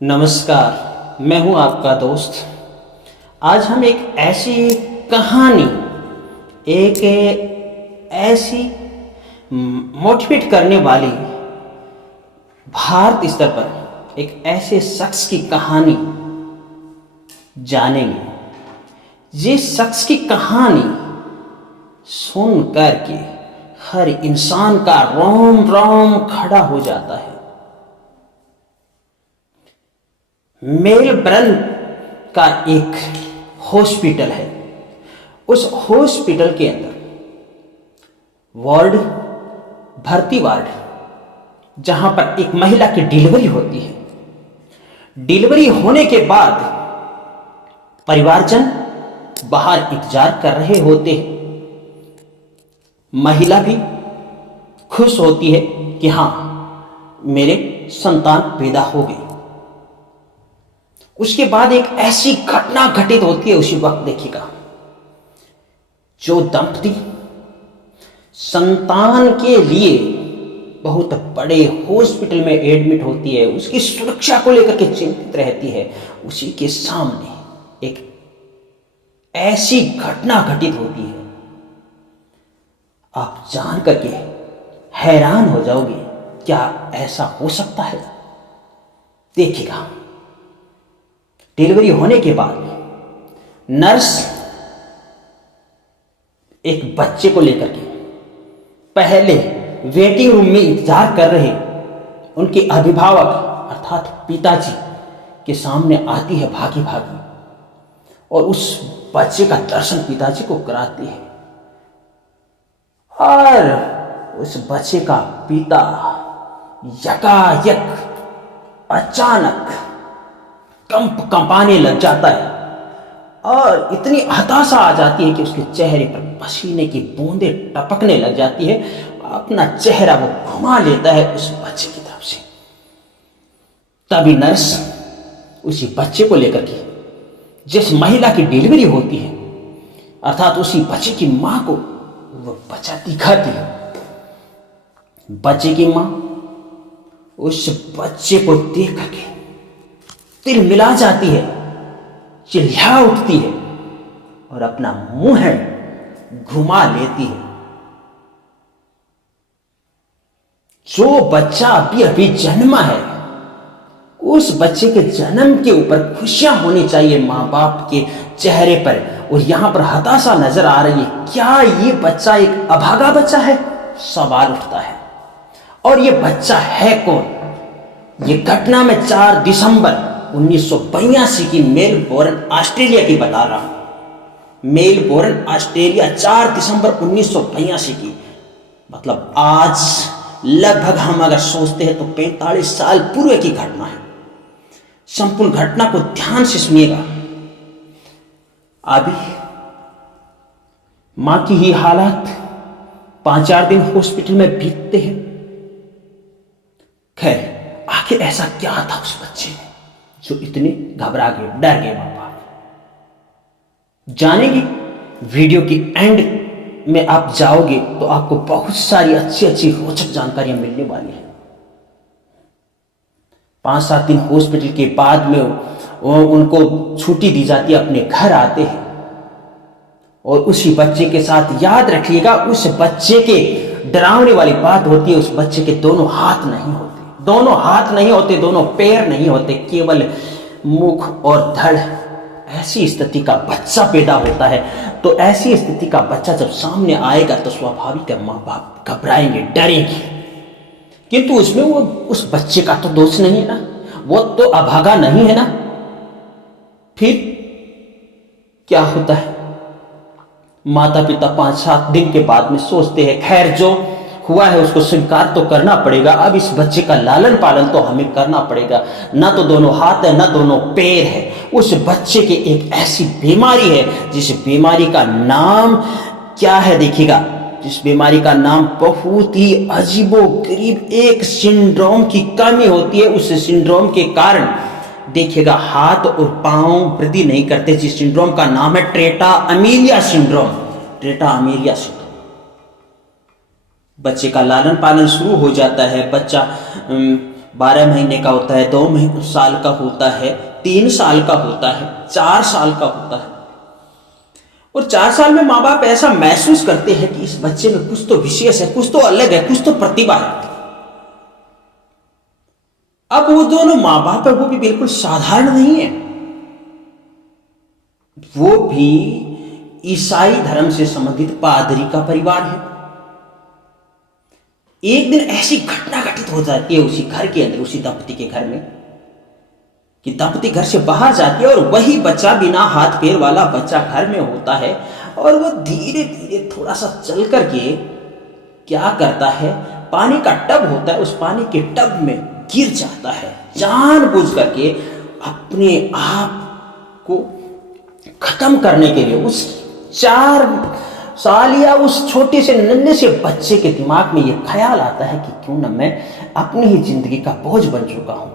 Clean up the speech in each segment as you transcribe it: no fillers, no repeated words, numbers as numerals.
नमस्कार, मैं हूं आपका दोस्त। आज हम एक ऐसी कहानी, एक ऐसी मोटिवेट करने वाली, भारत स्तर पर एक ऐसे शख्स की कहानी जानेंगे जिस शख्स की कहानी सुन करके हर इंसान का रोम रोम खड़ा हो जाता है। मेलबर्न का एक हॉस्पिटल है। उस हॉस्पिटल के अंदर भर्ती वार्ड, जहां पर एक महिला की डिलीवरी होती है। डिलीवरी होने के बाद परिवारजन बाहर इंतजार कर रहे होते हैं। महिला भी खुश होती है कि हां, मेरे संतान पैदा हो गई। उसके बाद एक ऐसी घटना घटित होती है उसी वक्त, देखिएगा। जो दंपति संतान के लिए बहुत बड़े हॉस्पिटल में एडमिट होती है, उसकी सुरक्षा को लेकर के चिंतित रहती है, उसी के सामने एक ऐसी घटना घटित होती है। आप जान करके हैरान हो जाओगे, क्या ऐसा हो सकता है? देखिएगा, डिलीवरी होने के बाद नर्स एक बच्चे को लेकर के पहले वेटिंग रूम में इंतजार कर रहे उनके अभिभावक अर्थात पिताजी के सामने आती है भागी भागी, और उस बच्चे का दर्शन पिताजी को कराती है। और उस बच्चे का पिता यकायक अचानक कंपाने लग जाता है और इतनी हताशा आ जाती है कि उसके चेहरे पर पसीने की बूंदें टपकने लग जाती है। अपना चेहरा वो घुमा लेता है उस बच्चे की तरफ से। तभी नर्स उसी बच्चे को लेकर के जिस महिला की डिलीवरी होती है, अर्थात उसी बच्चे की मां को वो बच्चा दिखाती है। बच्चे की मां उस बच्चे को देख करके तिल मिला जाती है, चिल्ला उठती है और अपना मुंह घुमा लेती है। जो बच्चा अभी अभी जन्मा है, उस बच्चे के जन्म के ऊपर खुशियां होनी चाहिए मां बाप के चेहरे पर, और यहां पर हताशा नजर आ रही है। क्या ये बच्चा एक अभागा बच्चा है? सवाल उठता है। और ये बच्चा है कौन? ये घटना में 4 दिसंबर 1982 की मेलबोर्न ऑस्ट्रेलिया की बता रहा हूं। मेलबोर्न ऑस्ट्रेलिया 4 दिसंबर 1982 की, मतलब आज लगभग हम अगर सोचते हैं तो 45 साल पूर्व की घटना है। संपूर्ण घटना को ध्यान से सुनिएगा। अभी मां की ही हालात 5-4 दिन हॉस्पिटल में बीतते हैं। खैर, आखिर ऐसा क्या था उस बच्चे में जो इतने घबरा गए, डर गए मां बाप? जानेंगे। वीडियो के एंड में आप जाओगे तो आपको बहुत सारी अच्छी अच्छी रोचक जानकारियां मिलने वाली है। 5-7 दिन हॉस्पिटल के बाद में उनको छुट्टी दी जाती है, अपने घर आते हैं। और उसी बच्चे के साथ, याद रखिएगा, उस बच्चे के डरावने वाली बात होती है, उस बच्चे के दोनों हाथ नहीं होते, दोनों हाथ नहीं होते, दोनों पैर नहीं होते, केवल मुख और धड़। ऐसी स्थिति का बच्चा पैदा होता है। तो ऐसी स्थिति का बच्चा जब सामने आएगा तो स्वाभाविक है मां बाप घबराएंगे, डरेंगे। किंतु उसमें वो उस बच्चे का तो दोष नहीं है ना, वो तो अभागा नहीं है ना। फिर क्या होता है? माता पिता 5-7 दिन के बाद में सोचते हैं, खैर जो हुआ है उसको स्वीकार तो करना पड़ेगा, अब इस बच्चे का लालन पालन तो हमें करना पड़ेगा। ना तो दोनों हाथ है, ना दोनों पैर है। उस बच्चे के एक ऐसी बीमारी है जिस बीमारी का नाम क्या है? देखिएगा, जिस बीमारी का नाम बहुत ही अजीबोगरीब एक सिंड्रोम की कमी होती है। उस सिंड्रोम के कारण देखिएगा हाथ और पांव वृद्धि नहीं करते, जिस सिंड्रोम का नाम है tetra Amelia syndrome. Tetra Amelia syndrome. बच्चे का लालन पालन शुरू हो जाता है। बच्चा 12 महीने का होता है, 2 साल का होता है, 3 साल का होता है, 4 साल का होता है। और 4 साल में माँ बाप ऐसा महसूस करते हैं कि इस बच्चे में कुछ तो विशेष है, कुछ तो अलग है, कुछ तो प्रतिभा है। अब वो दोनों माँ बाप है वो भी बिल्कुल साधारण नहीं है, वो भी ईसाई धर्म से संबंधित पादरी का परिवार है। एक दिन ऐसी घटना घटित हो जाती है उसी घर के अंदर, उसी दंपति के घर में, कि दंपति घर से बाहर जाती है और वही बच्चा, बिना हाथ पैर वाला बच्चा घर में होता है, और वो धीरे धीरे थोड़ा सा चल करके क्या करता है, पानी का टब होता है, उस पानी के टब में गिर जाता है, जानबूझ करके अपने आप को खत्म करने के लिए। उस 4 साल या उस छोटे से नन्हे से बच्चे के दिमाग में यह ख्याल आता है कि क्यों ना मैं अपनी ही जिंदगी का बोझ बन चुका हूं,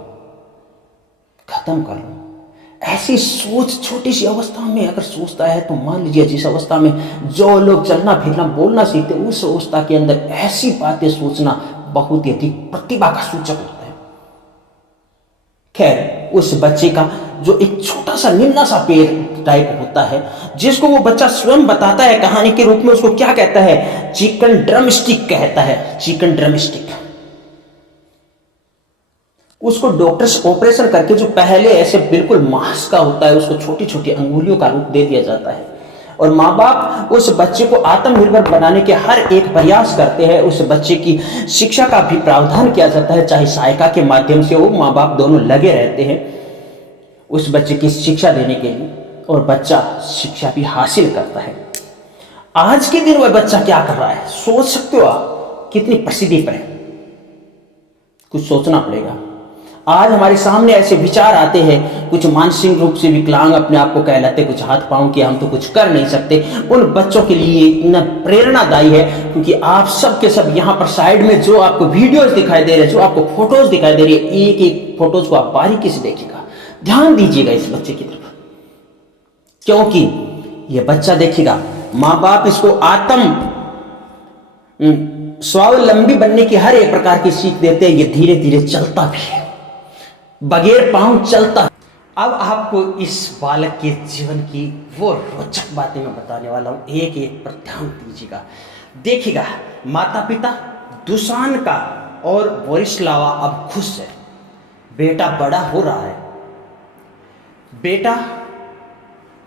खत्म कर लूं। ऐसी सोच छोटी सी अवस्था में अगर सोचता है तो मान लीजिए जिस अवस्था में जो लोग चलना फिरना बोलना सीखते, उस अवस्था के अंदर ऐसी बातें सोचना बहुत ही अधिक प्रतिभा का सूचक होता है। खैर, उस बच्चे का जो एक छोटा सा निन्ना सा पेड़ टाइप होता है, जिसको वो बच्चा स्वयं बताता है कहानी के रूप में, उसको क्या कहता है, चिकन ड्रम स्टिक कहता है, चिकन ड्रम स्टिक। उसको डॉक्टर्स ऑपरेशन करके जो पहले ऐसे बिल्कुल मांस का होता है, उसको छोटी छोटी अंगुलियों का रूप दे दिया जाता है, और माँ बाप उस बच्चे को आत्मनिर्भर बनाने के हर एक प्रयास करते हैं। उस बच्चे की शिक्षा का भी प्रावधान किया जाता है, चाहे सहायिका के माध्यम से हो, माँ बाप दोनों लगे रहते हैं उस बच्चे की शिक्षा देने के लिए, और बच्चा शिक्षा भी हासिल करता है। आज के दिन वह बच्चा क्या कर रहा है, सोच सकते हो आप कितनी प्रसिद्धि पर है, कुछ सोचना पड़ेगा। आज हमारे सामने ऐसे विचार आते हैं, कुछ मानसिक रूप से विकलांग अपने आप को कहलाते, कुछ हाथ पांव के हम तो कुछ कर नहीं सकते। उन बच्चों के लिए इतना प्रेरणादायी है, क्योंकि आप सब के सब यहाँ पर साइड में जो आपको वीडियोस दिखाई दे रहे हैं, जो आपको फोटोज दिखाई दे रही है, एक एक फोटोज को आप बारीकी से देखिएगा, ध्यान दीजिएगा इस बच्चे की तरफ, क्योंकि यह बच्चा देखिएगा माँ बाप इसको स्वावलंबी बनने की हर एक प्रकार की सीख देते हैं। ये धीरे धीरे चलता भी है, बगैर पांव चलता। अब आपको इस बालक के जीवन की वो रोचक बातें मैं बताने वाला हूं, एक एक पर ध्यान दीजिएगा, देखिएगा। माता पिता दुशान का और बोरिस्लावा अब खुश है, बेटा बड़ा हो रहा है, बेटा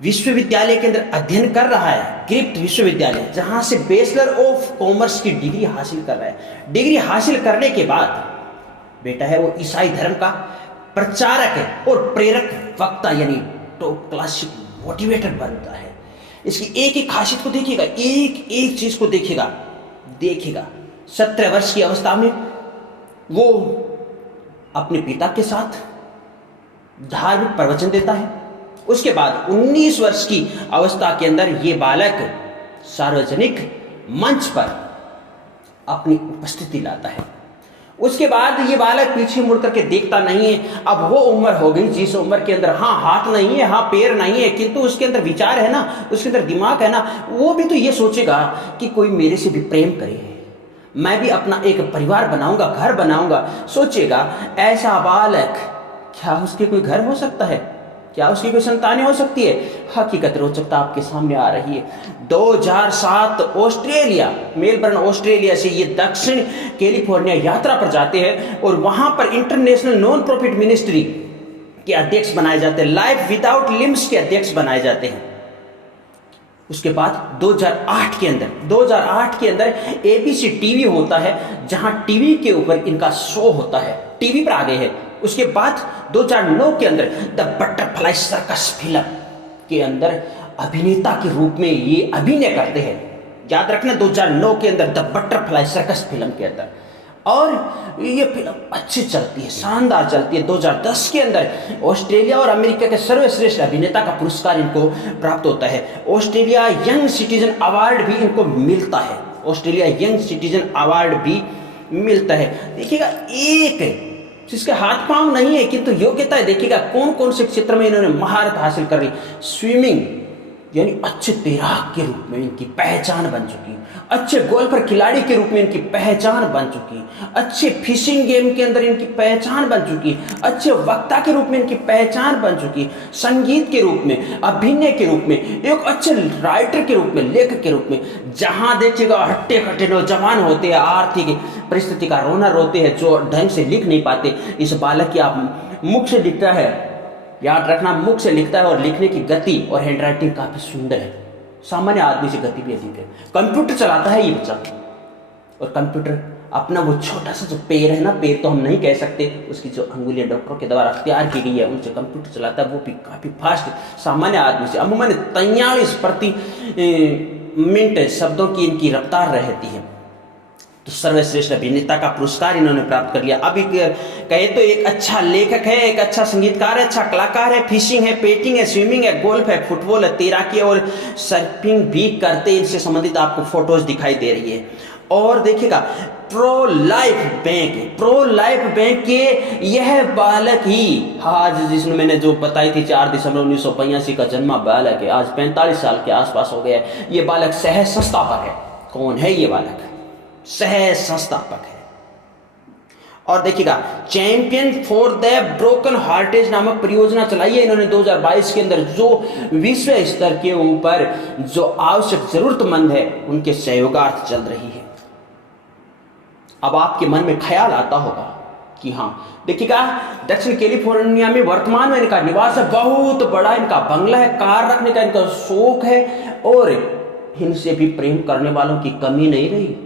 विश्वविद्यालय के अंदर अध्ययन कर रहा है, क्रिप्ट विश्वविद्यालय, जहां से बैचलर ऑफ कॉमर्स की डिग्री हासिल कर रहा है। डिग्री हासिल करने के बाद बेटा है वो ईसाई धर्म का प्रचारक है और प्रेरक वक्ता, यानी टॉप क्लासिक मोटिवेटर बनता है। इसकी एक एक खासियत को देखिएगा, एक एक चीज को देखिएगा। 17 वर्ष की अवस्था में वो अपने पिता के साथ धार्मिक प्रवचन देता है। उसके बाद 19 वर्ष की अवस्था के अंदर ये बालक सार्वजनिक मंच पर अपनी उपस्थिति लाता है। उसके बाद ये बालक पीछे मुड़ करके देखता नहीं है। अब वो उम्र हो गई जिस उम्र के अंदर हाँ हाथ नहीं है, हाँ पैर नहीं है, किंतु उसके अंदर विचार है ना, उसके अंदर दिमाग है ना, वो भी तो ये सोचेगा कि कोई मेरे से भी प्रेम करे, मैं भी अपना एक परिवार बनाऊंगा, घर बनाऊंगा। सोचेगा ऐसा बालक, क्या उसके कोई घर हो सकता है, क्या उसकी कोई संतानें हो सकती है? हकीकत रोचकता आपके सामने आ रही है। 2007 ऑस्ट्रेलिया, मेलबर्न ऑस्ट्रेलिया से ये दक्षिण कैलिफोर्निया यात्रा पर जाते हैं और वहां पर इंटरनेशनल नॉन प्रॉफिट मिनिस्ट्री के अध्यक्ष बनाए जाते हैं, लाइफ विदाउट लिम्स के अध्यक्ष बनाए जाते हैं। उसके बाद 2008 के अंदर एबीसी टीवी होता है, जहां टीवी के ऊपर इनका शो होता है, टीवी पर आ गए हैं। उसके बाद 2009 के अंदर द बटरफ्लाई सर्कस फिल्म के अंदर अभिनेता के रूप में ये अभिनय करते हैं। याद रखना 2009 के अंदर द बटरफ्लाई सर्कस फिल्म के अंदर, और ये फिल्म अच्छी चलती है, शानदार चलती है। 2010 के अंदर ऑस्ट्रेलिया और अमेरिका के सर्वश्रेष्ठ अभिनेता का पुरस्कार इनको प्राप्त होता है। ऑस्ट्रेलिया यंग सिटीजन अवार्ड भी इनको मिलता है, ऑस्ट्रेलिया यंग सिटीजन अवार्ड भी मिलता है। देखिएगा, एक जिसके हाथ पांव नहीं है किंतु योग्यता है, देखिएगा कौन कौन से क्षेत्र में इन्होंने महारत हासिल कर ली। स्विमिंग, यानी अच्छे तैराक के रूप में इनकी पहचान बन चुकी, अच्छे गोल्फर खिलाड़ी के रूप में इनकी पहचान बन चुकी, अच्छे फिशिंग गेम के अंदर इनकी पहचान बन चुकी, अच्छे वक्ता के रूप में इनकी पहचान बन चुकी, संगीत के रूप में, अभिनय के रूप में, एक अच्छे राइटर के रूप में, लेखक के रूप में। जहां देखिएगा हट्टे कट्टे नौजवान होते हैं, आर्थिक परिस्थिति का रोना रोते हैं, जो ढंग से लिख नहीं पाते, इस बालक की आप मुख से लिखता है, याद रखना, मुख से लिखता है और लिखने की गति और हैंडराइटिंग काफी सुंदर है, सामान्य आदमी से गति भी अधिक है। कंप्यूटर चलाता है ये बच्चा, और कंप्यूटर अपना वो छोटा सा जो पैर है ना, पैर तो हम नहीं कह सकते, उसकी जो अंगुलियां डॉक्टरों के द्वारा तैयार की गई है उनसे कंप्यूटर चलाता है, वो भी काफी फास्ट सामान्य आदमी से। अमूमन 43 प्रति मिनट शब्दों की इनकी रफ्तार रहती है। तो सर्वश्रेष्ठ अभिनेता का पुरस्कार इन्होंने प्राप्त कर लिया। अभी कहे तो एक अच्छा लेखक है, एक अच्छा संगीतकार है, अच्छा कलाकार है, फिशिंग है, पेटिंग है, स्विमिंग है, गोल्फ है, फुटबॉल है, तैराकी और सर्फिंग भी करते। इनसे संबंधित आपको फोटोज दिखाई दे रही है। और देखिएगा प्रो लाइफ बैंक के यह बालक ही, आज जिसने मैंने जो बताई थी 4 दिसंबर 1982 का जन्मा बालक है, आज 45 साल के आसपास हो गया है। ये बालक सह संस्थापक है। कौन है ये बालक? सह संस्थापक है। और देखिएगा चैंपियन फॉर द ब्रोकन हार्टेज नामक परियोजना चलाई है इन्होंने 2022 के अंदर, जो विश्व स्तर के ऊपर जो आवश्यक जरूरतमंद है उनके सहयोगार्थ चल रही है। अब आपके मन में ख्याल आता होगा कि हाँ देखिएगा, दक्षिण कैलिफोर्निया में वर्तमान में इनका निवास है, बहुत बड़ा इनका बंगला है, कार रखने का इनका शौक है, और इनसे भी प्रेम करने वालों की कमी नहीं रही।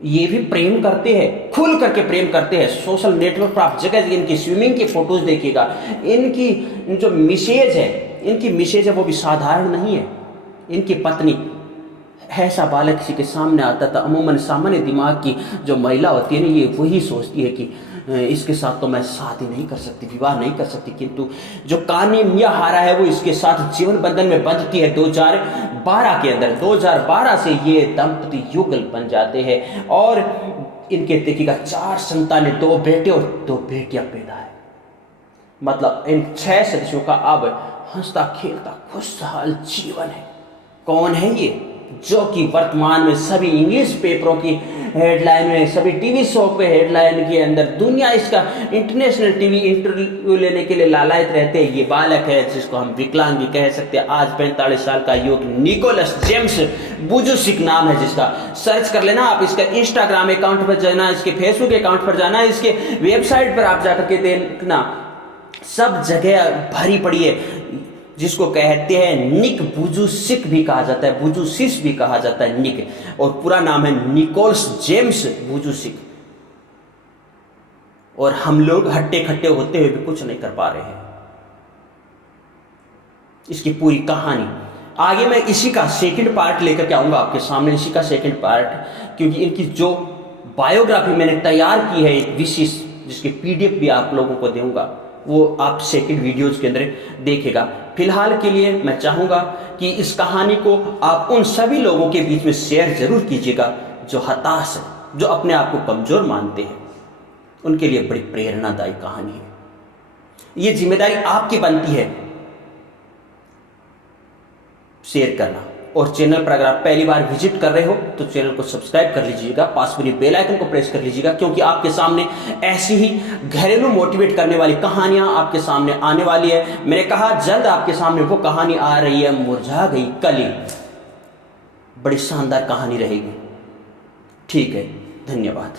ये भी प्रेम करते हैं, खुल करके प्रेम करते हैं। सोशल नेटवर्क पर आप जगह इनकी स्विमिंग की फोटोज देखिएगा। इनकी जो मिसेज है वो भी साधारण नहीं है। इनकी पत्नी, ऐसा बालक किसी के सामने आता था, अमूमन सामान्य दिमाग की जो महिला होती है ना, ये वही सोचती है कि इसके साथ तो मैं शादी नहीं कर सकती, विवाह नहीं कर सकती, किंतु जो कहानी मिया हारा है वो इसके साथ जीवन बंधन में बंधती है 2012 के अंदर। 2012 से ये दंपति युगल बन जाते हैं, और इनके देखिएगा 4 संतानें, 2 बेटे और 2 बेटियां पैदा है। मतलब इन 6 सदस्यों का अब हंसता खेलता खुशहाल जीवन है। कौन है ये? जो कि वर्तमान में सभी इंग्लिश पेपरों की हेडलाइन में, सभी टीवी शो पे हेडलाइन के अंदर, दुनिया इसका इंटरनेशनल टीवी इंटरव्यू लेने के लिए लालायित रहते हैं। ये बालक है जिसको हम विकलांग भी कह सकते हैं। आज 45 साल का युवक निकोलस जेम्स बुजुसिक नाम है जिसका। सर्च कर लेना आप, इसका इंस्टाग्राम अकाउंट पर जाना, इसके फेसबुक अकाउंट पर जाना, इसके वेबसाइट पर आप जाकर के देखना, सब जगह भरी पड़ी है। जिसको कहते हैं निक बुजुसिक भी कहा जाता है, बुजुसिस भी कहा जाता है निक, और पूरा नाम है निकोलस जेम्स बुजुसिक। और हम लोग हट्टे खट्टे होते हुए भी कुछ नहीं कर पा रहे हैं। इसकी पूरी कहानी आगे मैं इसी का सेकंड पार्ट लेकर के आऊंगा आपके सामने, इसी का सेकंड पार्ट, क्योंकि इनकी जो बायोग्राफी मैंने तैयार की है एक विशेष, जिसकी पीडीएफ भी आप लोगों को दूंगा, वो आप सेकंड वीडियोज के अंदर देखेगा। फिलहाल के लिए मैं चाहूंगा कि इस कहानी को आप उन सभी लोगों के बीच में शेयर जरूर कीजिएगा जो हताश है, जो अपने आप को कमजोर मानते हैं। उनके लिए बड़ी प्रेरणादायी कहानी है। ये जिम्मेदारी आपकी बनती है शेयर करना। और चैनल पर अगर आप पहली बार विजिट कर रहे हो तो चैनल को सब्सक्राइब कर लीजिएगा, पास में बेल आइकन को प्रेस कर लीजिएगा, क्योंकि आपके सामने ऐसी ही घरेलू मोटिवेट करने वाली कहानियां आपके सामने आने वाली है। मैंने कहा जल्द आपके सामने वो कहानी आ रही है, मुरझा गई कली। बड़ी शानदार कहानी रहेगी। ठीक है, धन्यवाद।